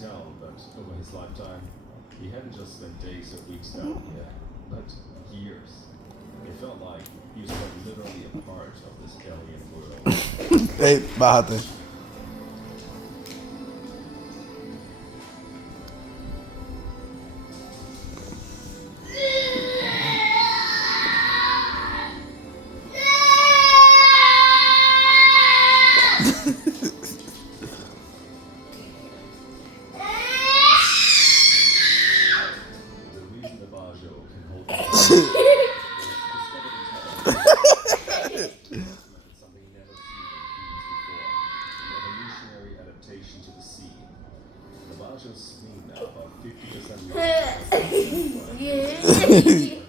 tell that over his lifetime, he hadn't just spent days or weeks down here, but years. It felt like he was quite literally a part of this alien world. Hey, bájate. The reason the Bajo can hold something never seen in humans before. An evolutionary adaptation to the sea. The Bajo's spleen now about 50% larger than the